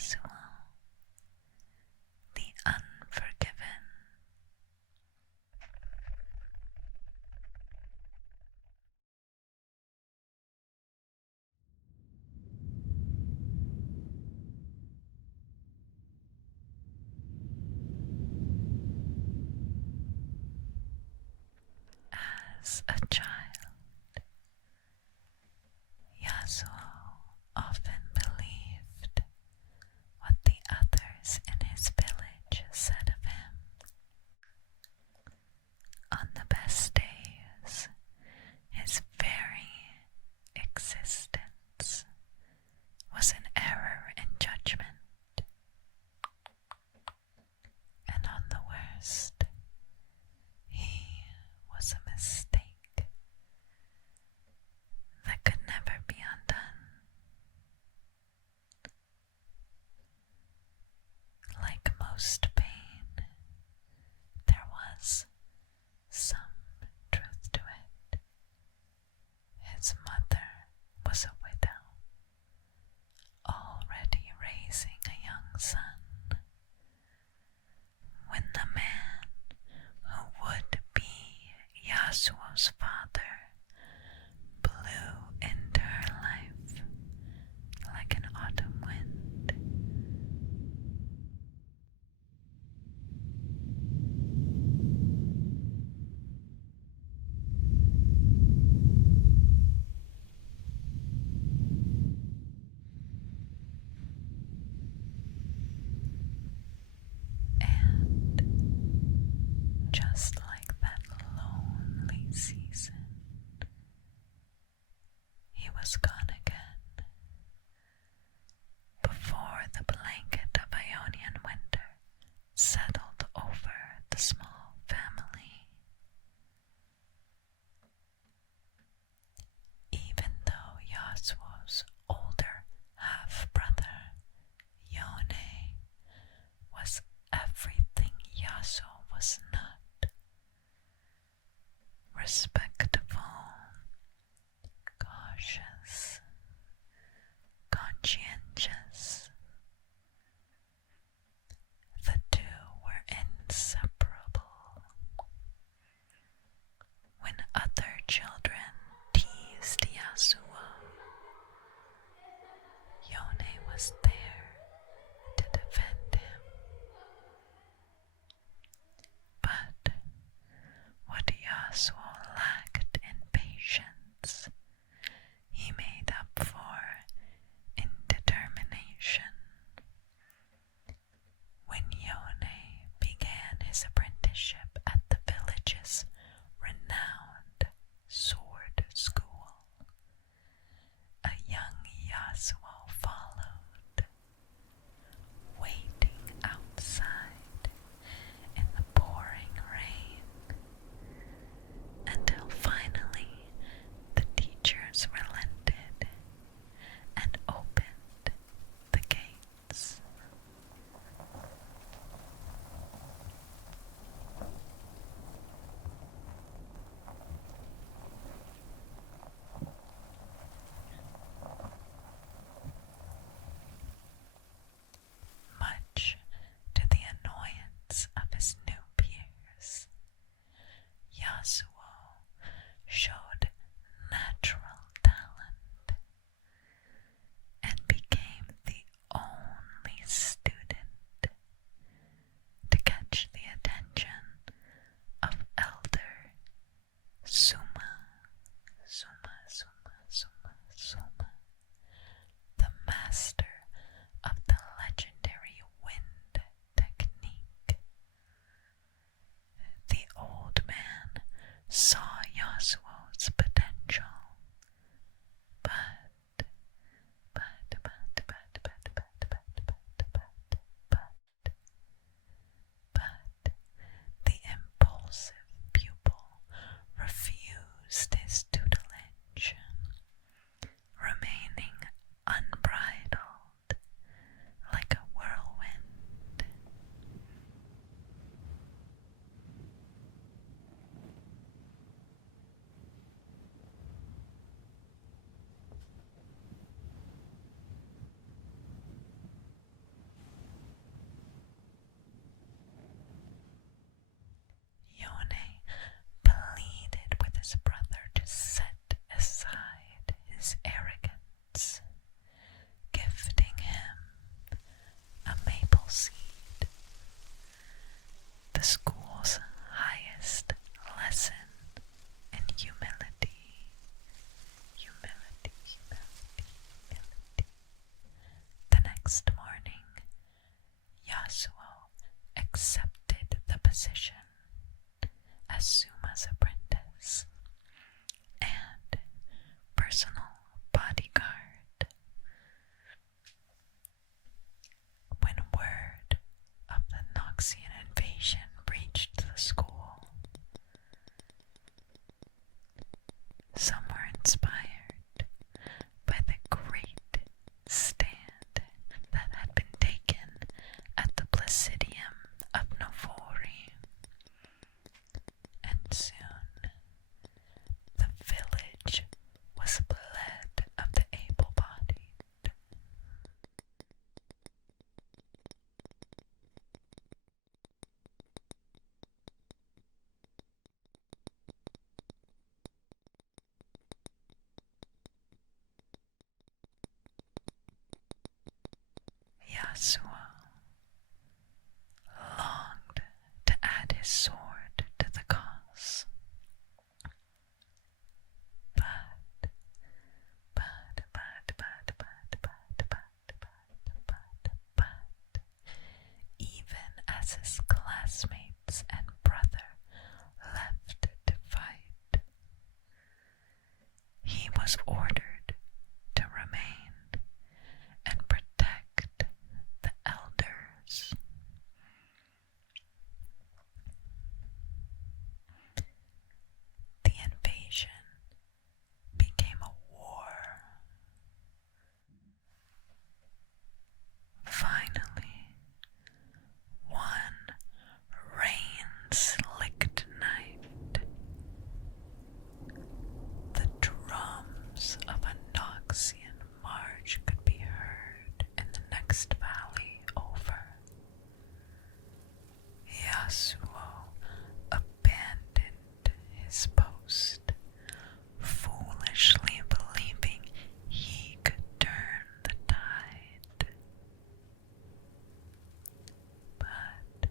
Yasuo, the Unforgiven. As a child, Yasuo often believed what the others in his village said of him. On the best days, his very existence was an error in judgment, and on the worst, he was a mistake that could never be undone. Like most pain, there was some truth to it. His mother was a widow, already raising a young son, when the man who would be Yasuo's father blew into her life like an autumn wind. And just like that lonely season, he was gone again, before the blanket of Ionian winter settled over the small family. Even though Yasuo's older half-brother, Yone, was everything Yasuo was not: respectable, cautious, conscientious. The two were inseparable. When other children teased Yasuo, Yone was there to defend him. But what Yasuo lacked in patience, he made up for in determination. the school's highest lesson in humility. Humility, humility, humility. The next morning, Yasuo accepted the position as Suma's apprentice and personal bodyguard. When word of the Noxian invasion reached the school, some were inspired by the great stand that had been taken at the Placidium of Novori, and soon the village was bled of the able-bodied. Yasuo longed to add his sword to the cause, but even as his classmates and brother left to fight, he was ordered to remain and protect the elders. The invasion became a war. Finally, one rain-slicked night, the drums of a Noxian march could be heard in the next valley over. Yasuo abandoned his post, foolishly believing he could turn the tide. But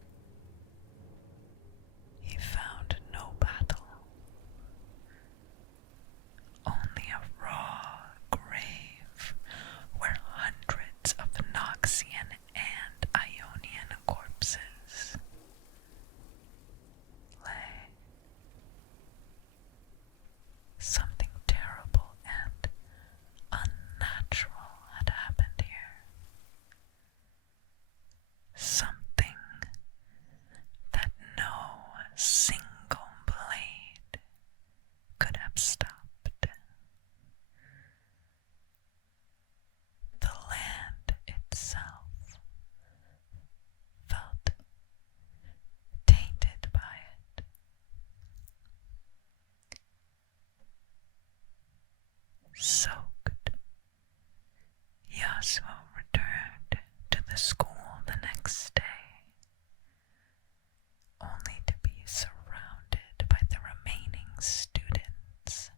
he found no battle, only a raw grave where hundreds of Noxian and Ionian corpses lay. Something terrible and unnatural had happened here. Something that no single blade could have stopped. The land itself felt tainted by it. Soaked, Yasuo returned to the school the next day, only to be surrounded by the remaining students,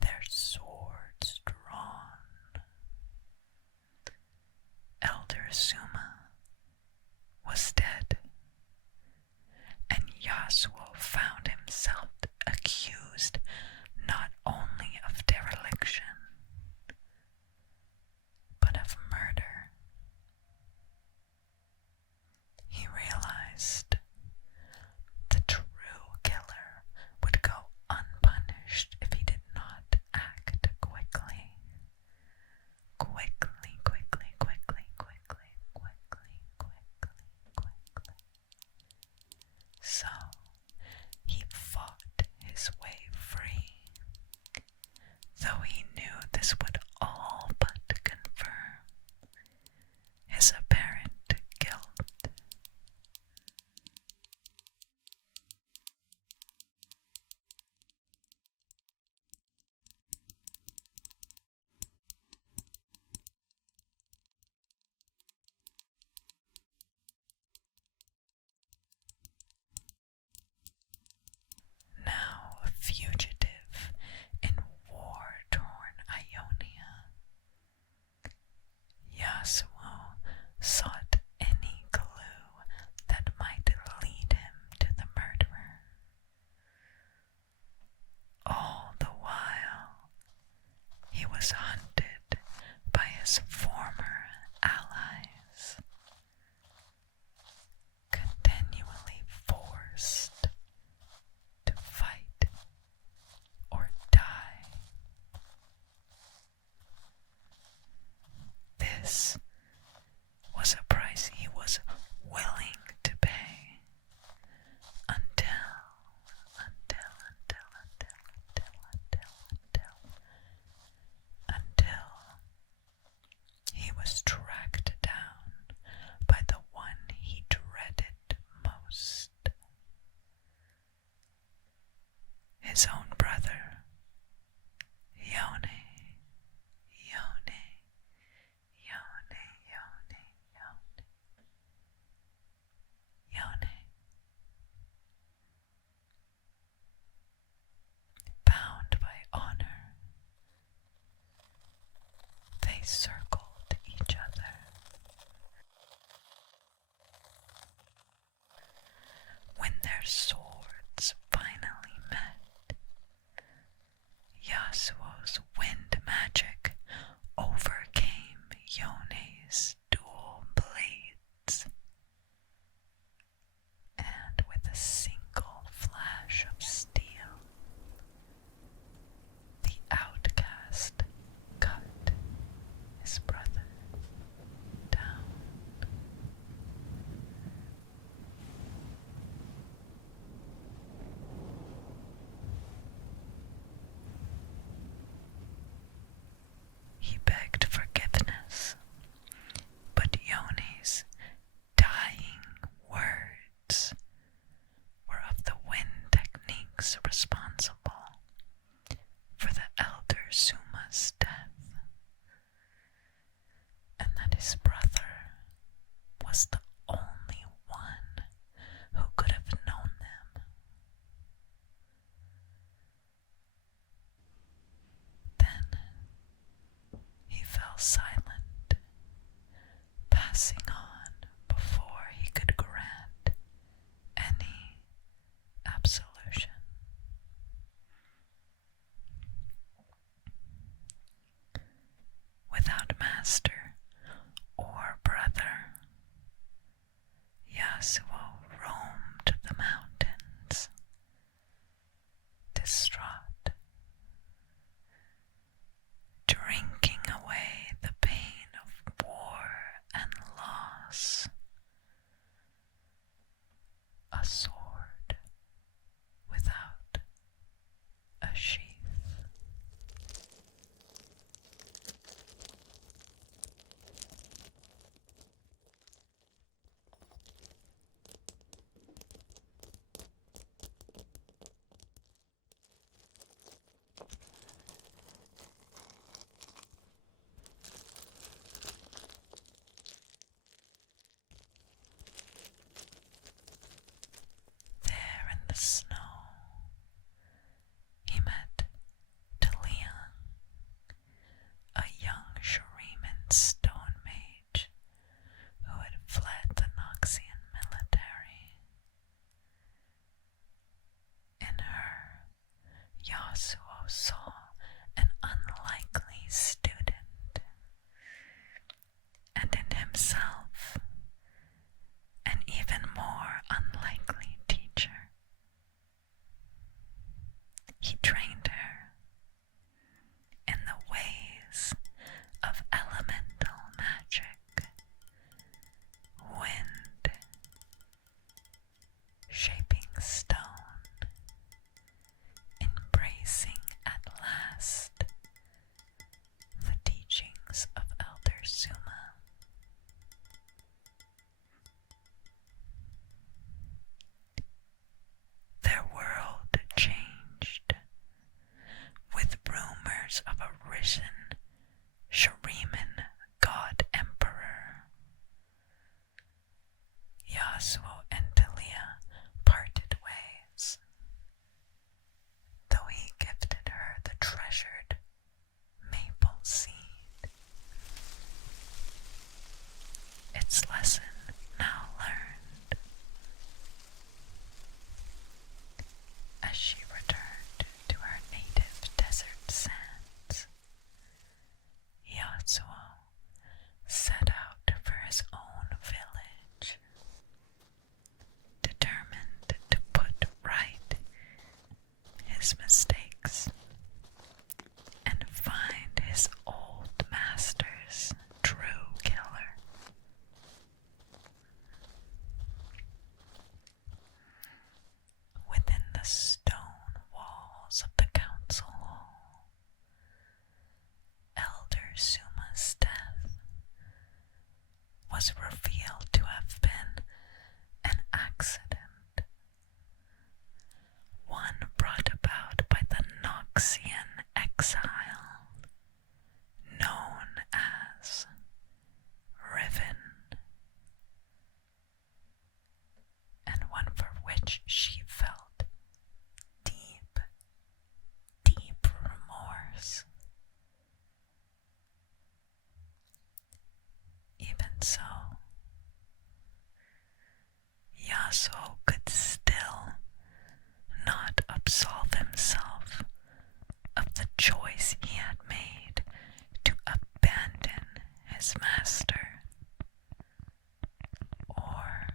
their swords drawn. Elder Suma was dead, and Yasuo found himself accused not only of dereliction, but of murder. He realized the true killer would go unpunished if he did not act quickly. So he fought his way free, though he knew this would all but confirm his apparent guilt. Now a fugitive in war-torn Ionia, Yasuo sought any clue that might lead his former allies, continually forced to fight or die. This was a price he was willing to pay until he was tracked down by the one he dreaded most, his own brother, Yone. Bound by honor, they circled each other. When their swords finally met, Yasuo's wind magic overcame Yone's dual blades, and with a single flash of steel, the outcast cut his brother down. He begged forgiveness, but Yone's dying words were of the wind techniques responsible for the elder Suma's death, and that his brother was the only one who could have known them. Then he fell silent, passing on before he could grant any absolution. Without master or brother, Yasuo roamed the mountains, distraught, drinking away the pain of war and loss. A sword without a sheath. There in the snow, he met Talia, a young Shuriman stone mage who had fled the Noxian military. In her, Yasuo saw an unlikely student, and in himself, an even more unlikely teacher. He trained her in the ways of elemental magic, wind, shaping stone, embracing at last the teachings of Elder Suma. Their world changed, with rumors of a risen Shuriman God Emperor. Yasuo and Talia parted ways, though he gifted her the treasured maple seed. Its lesson now learned. As she returned to her native desert sands, Yasuo set out for his own village, determined to put right his mistakes and find his old master's true killer. Within the stone walls of the council hall, Elder Suma's death was revealed to have been an accident, one brought about by the Noxian exile known as Riven, and one for which she felt deep, deep remorse. Even so, Yasuo could still not absolve himself of the choice he had made to abandon his master, or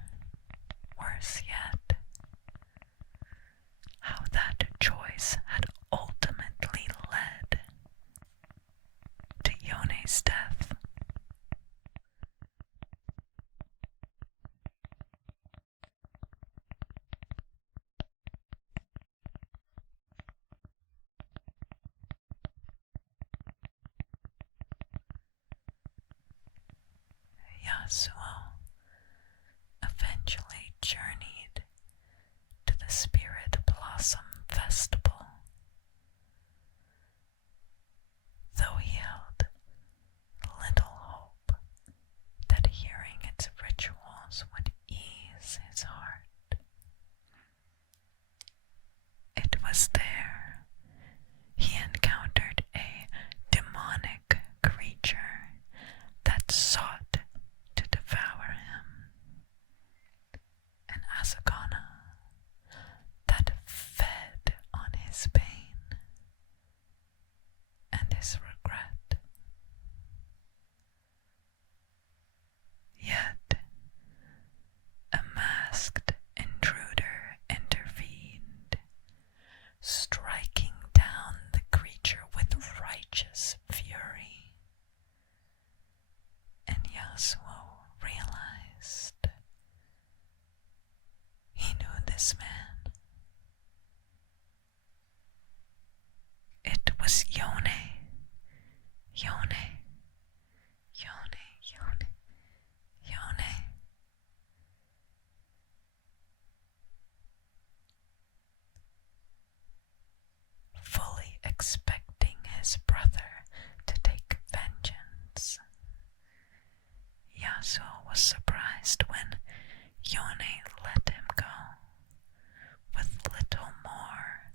worse yet, how that choice had ultimately led to Yone's death. Yasuo eventually journeyed to the Spirit Blossom Festival, though he held little hope that hearing its rituals would ease his heart. It was there he encountered a demonic creature that sought to devour him, an Asakana that fed on his pain and his regret. Yet, a masked intruder intervened, striking down the creature with righteous fury. And Yasuo realized he knew this man. It was Yone. Yone. Yone. Yone. Yone. Fully expecting his brother to take vengeance, Yasuo was surprised when Yone let him go with little more